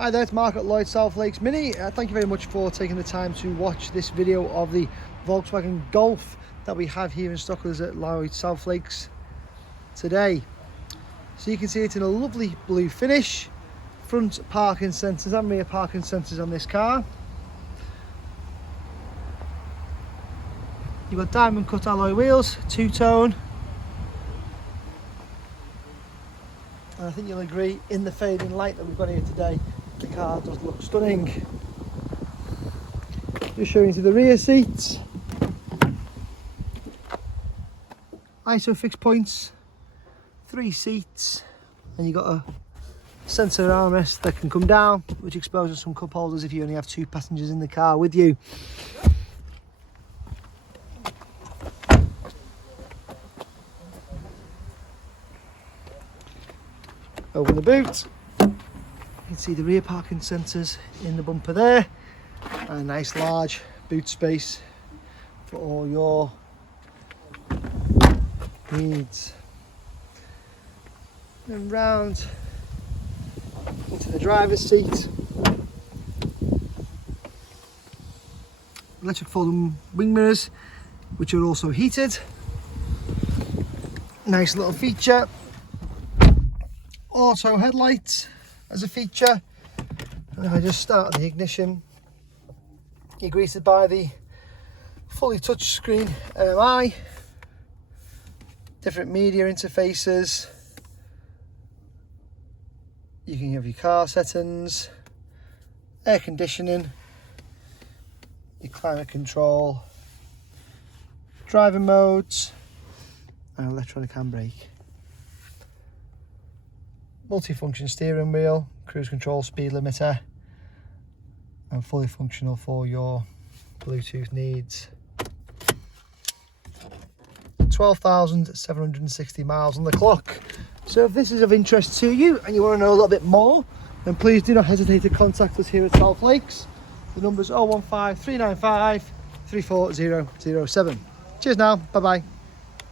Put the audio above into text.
Hi there, it's Mark at Lloyd South Lakes MINI. Thank you very much for taking the time to watch this video of the Volkswagen Golf that we have here in Stockholm at Lloyd South Lakes today. So you can see it's in a lovely blue finish. Front parking sensors and rear parking sensors on this car. You've got diamond cut alloy wheels, two-tone. And I think you'll agree, in the fading light that we've got here today, the car does look stunning. Just showing you to the rear seats. ISO fixed points, 3 seats, and you've got a sensor armrest that can come down, which exposes some cup holders if you only have 2 passengers in the car with you. Open the boot. You can see the rear parking sensors in the bumper there, and a nice large boot space for all your needs. And round into the driver's seat. Electric folding wing mirrors, which are also heated. Nice little feature. Auto headlights as a feature, and if I just start the ignition, you're greeted by the fully touchscreen MI, different media interfaces. You can have your car settings, air conditioning, your climate control, driving modes, and electronic handbrake. Multi-function steering wheel, cruise control, speed limiter, and fully functional for your Bluetooth needs. 12,760 miles on the clock. So if this is of interest to you and you want to know a little bit more, then please do not hesitate to contact us here at South Lakes. The number is 015 395 34007. Cheers now, bye bye.